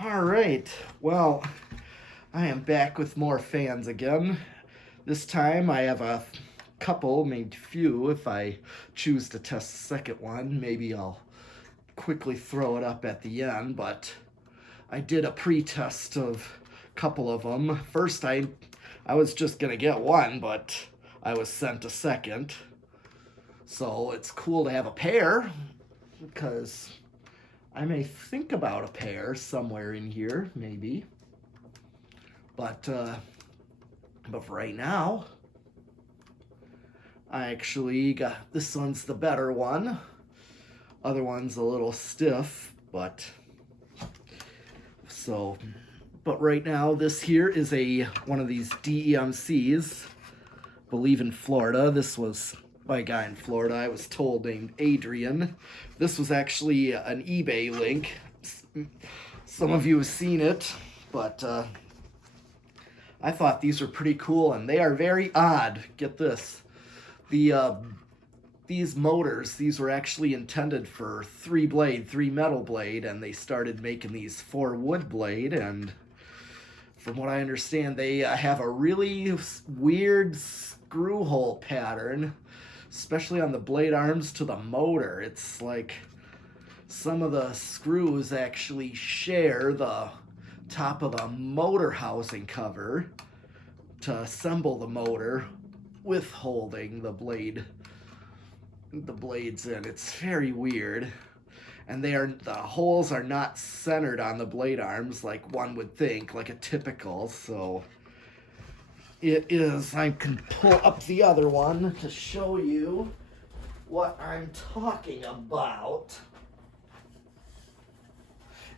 All right. Well, I am back with more fans again. This time I have a couple, maybe few, if I choose to test the second one. Maybe I'll quickly throw it up at the end, but I did a pre-test of a couple of them. First, I was just going to get one, but I was sent a second. So it's cool to have a pair because I may think about a pair somewhere in here, maybe. But for right now, I actually got this one's the better one. Other one's a little stiff, but so. But right now, this here is one of these DEMCs. Believe in Florida. This was by a guy in Florida, I was told, named Adrian. This was actually an eBay link. Some of you have seen it, but I thought these were pretty cool, and they are very odd. Get this. These motors, these were actually intended for three metal blade, and they started making these 4 wood blade, and from what I understand, they have a really weird screw hole pattern, especially on the blade arms to the motor. It's like some of the screws actually share the top of the motor housing cover to assemble the motor with holding the blades in. It's very weird. And the holes are not centered on the blade arms like one would think, like a typical. So it is. I can pull up the other one to show you what I'm talking about.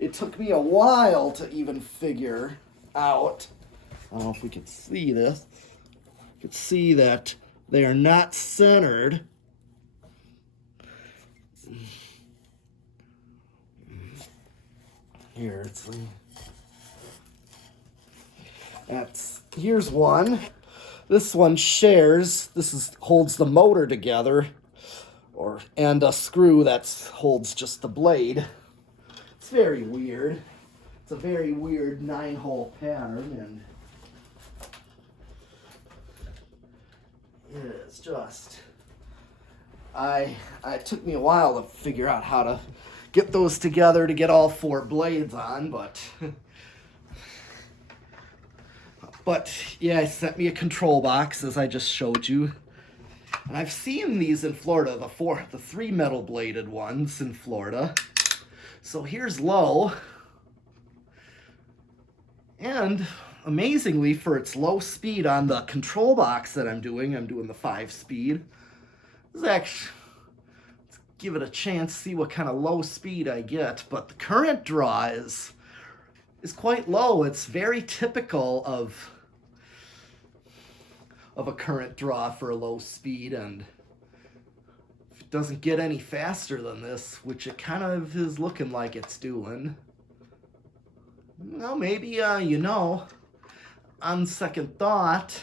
It took me a while to even figure out. I don't know if we can see this. You can see that they are not centered. Here, here's one. This one shares. Holds the motor together, and a screw that holds just the blade. It's very weird. It's a very weird 9-hole pattern, and it's just. It took me a while to figure out how to get those together to get all 4 blades on, but yeah, it sent me a control box as I just showed you. And I've seen these in Florida, the 3 metal bladed ones in Florida. So here's low. And amazingly, for its low speed on the control box that I'm doing the 5-speed. This is actually, let's give it a chance, see what kind of low speed I get. But the current draw is quite low. It's very typical of a current draw for a low speed, and if it doesn't get any faster than this, which it kind of is looking like it's doing, well, maybe, on second thought,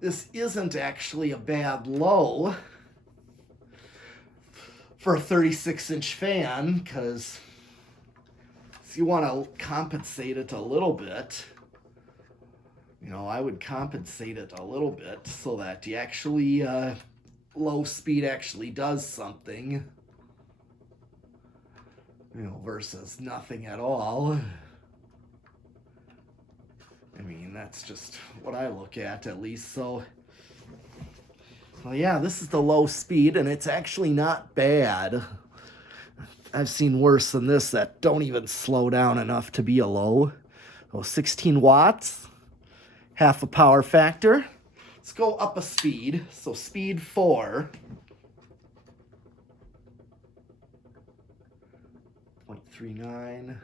this isn't actually a bad low for a 36-inch fan, because if you want to compensate it a little bit, I would compensate it a little bit so that you actually, low speed actually does something, versus nothing at all. I mean, that's just what I look at least. So, well, yeah, this is the low speed, and it's actually not bad. I've seen worse than this that don't even slow down enough to be a low. Oh, 16 watts, half a power factor. Let's go up a speed. So speed 4. 0.39.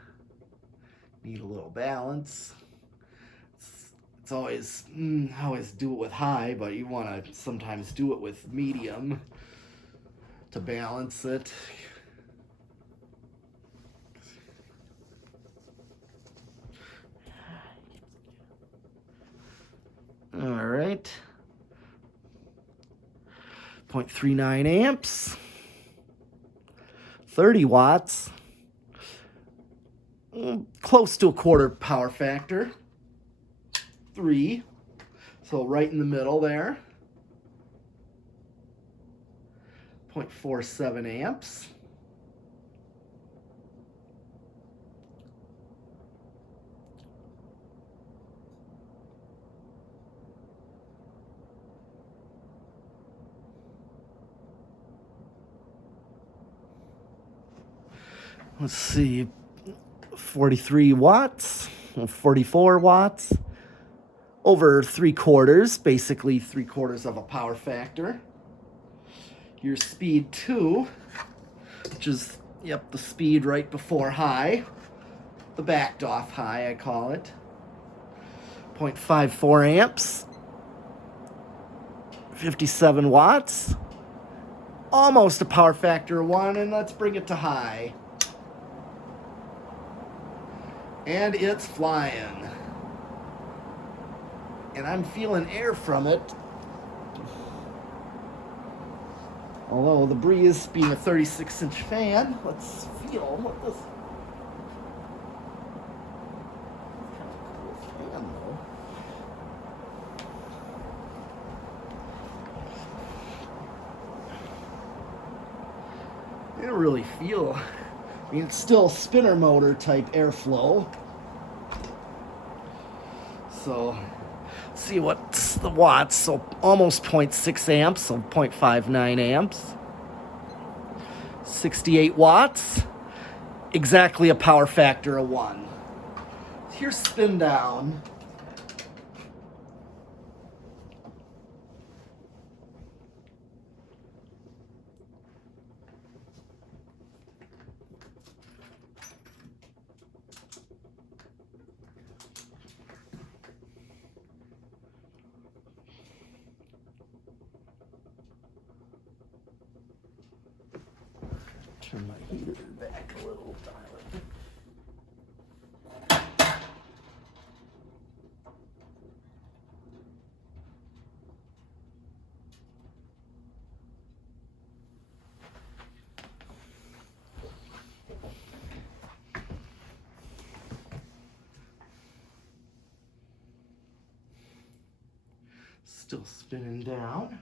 Need a little balance. It's always, I always do it with high, but you want to sometimes do it with medium to balance it. All right. 0.39 amps. 30 watts. close to a quarter power factor. 3, so right in the middle there. 0.47 amps. Let's see, 43 watts, 44 watts, over 3/4, basically 3/4 of a power factor. Here's speed 2, which is, yep, the speed right before high, the backed off high, I call it. 0.54 amps, 57 watts, almost a power factor of 1, and let's bring it to high. And it's flying. And I'm feeling air from it. Although the breeze being a 36-inch fan, let's feel what this kind of cool fan though. I don't really feel. I mean, it's still spinner motor type airflow. So, let's see what's the watts. So, almost 0.6 amps, so 0.59 amps. 68 watts. Exactly a power factor of 1. Here's Spindown. Turn my heater back a little, dial it. Still spinning down.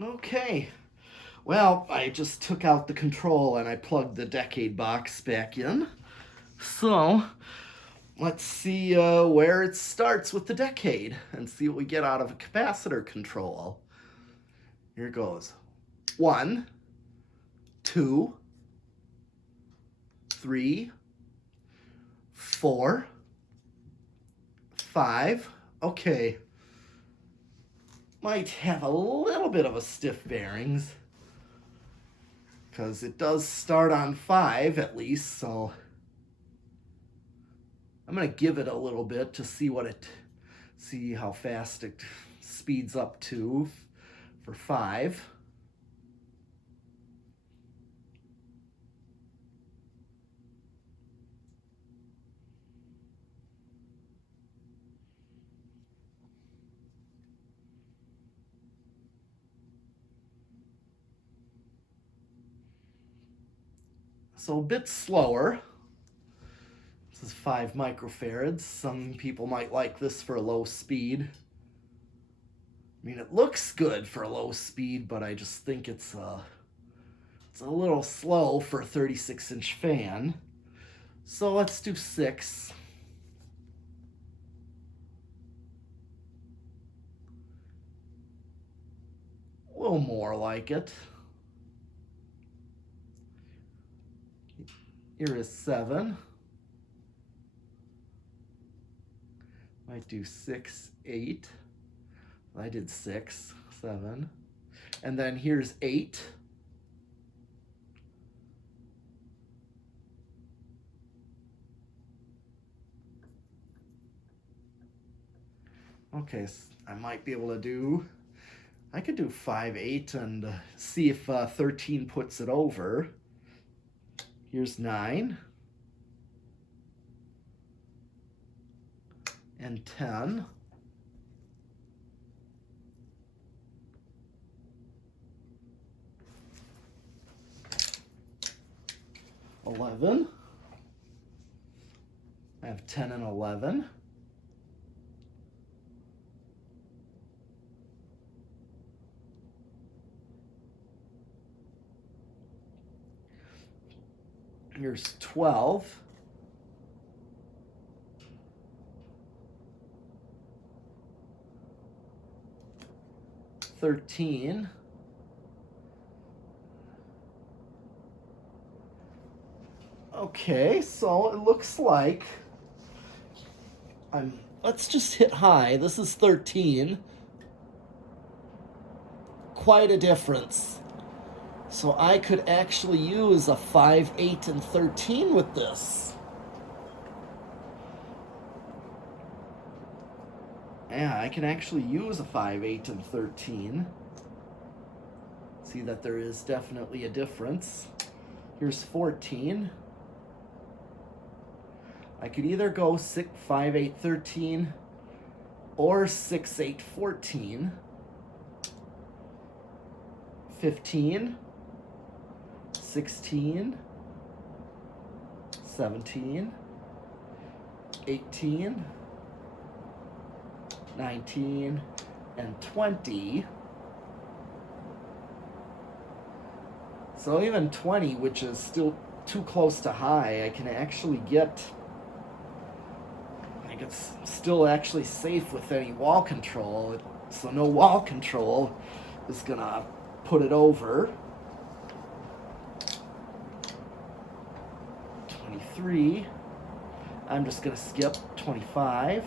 Okay, well, I just took out the control and I plugged the decade box back in. So, let's see where it starts with the decade and see what we get out of a capacitor control. Here it goes. 1, 2, 3, 4, 5. Okay. Might have a little bit of a stiff bearings because it does start on 5 at least, so I'm gonna give it a little bit to see how fast it speeds up to for 5. So a bit slower. This is 5 microfarads. Some people might like this for a low speed. I mean, it looks good for a low speed, but I just think it's a little slow for a 36-inch fan. So let's do 6. A little more like it. Here is 7. Might do 6, 8. I did 6, 7. And then here's 8. Okay, so I might be able to do, I could do 5/8 and see if 13 puts it over. Here's 9. And 10. $11. I have 10 and 11. Here's 12. 13. Okay, so it looks like let's just hit high. This is 13. Quite a difference. So I could actually use a 5, 8, and 13 with this. Yeah, I can actually use a 5, 8, and 13. See that there is definitely a difference. Here's 14. I could either go 6, 5, 8, 13 or 6, 8, 14. 15. 16. 17. 18. 19. And 20. So even 20, which is still too close to high, I can actually get... It's still actually safe with any wall control, so no wall control is gonna put it over. 23. I'm just gonna skip 25.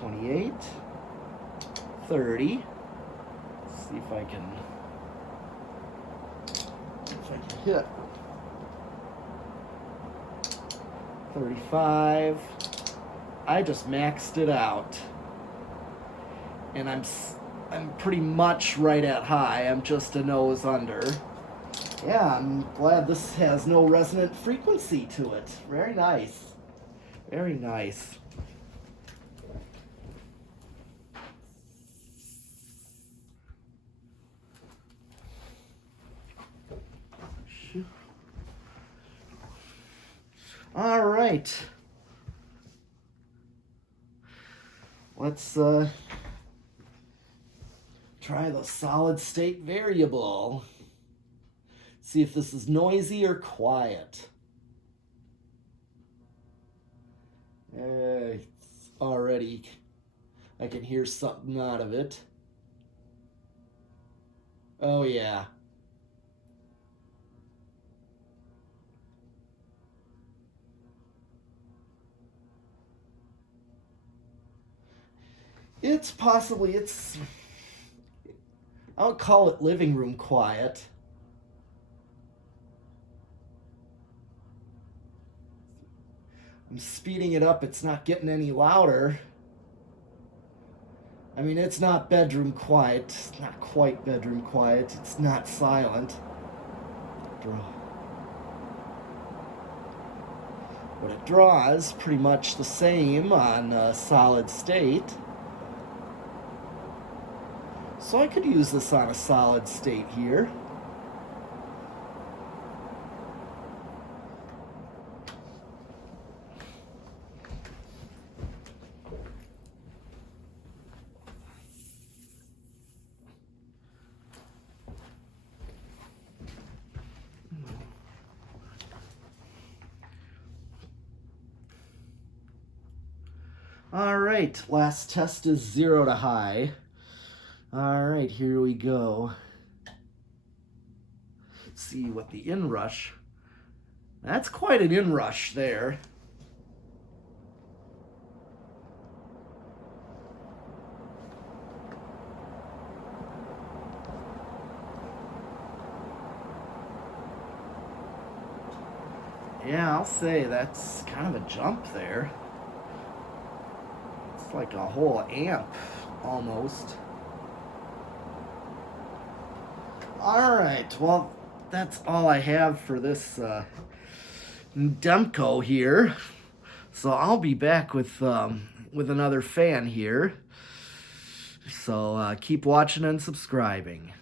28. 30. Let's see if I can hit. 35. I just maxed it out. And I'm pretty much right at high. I'm just a nose under. Yeah, I'm glad this has no resonant frequency to it. Very nice. Very nice. All right. Let's try the solid state variable. See if this is noisy or quiet. It's already, I can hear something out of it. Oh yeah. It's possibly, I'll call it living room quiet. I'm speeding it up, it's not getting any louder. I mean, it's not bedroom quiet, it's not quite bedroom quiet, it's not silent. But it draws pretty much the same on solid state. So I could use this on a solid state here. All right, last test is 0 to high. All right, here we go. Let's see what the inrush. That's quite an inrush there. Yeah, I'll say that's kind of a jump there. It's like a whole amp, almost. All right, well, that's all I have for this Demco here. So I'll be back with another fan here. So keep watching and subscribing.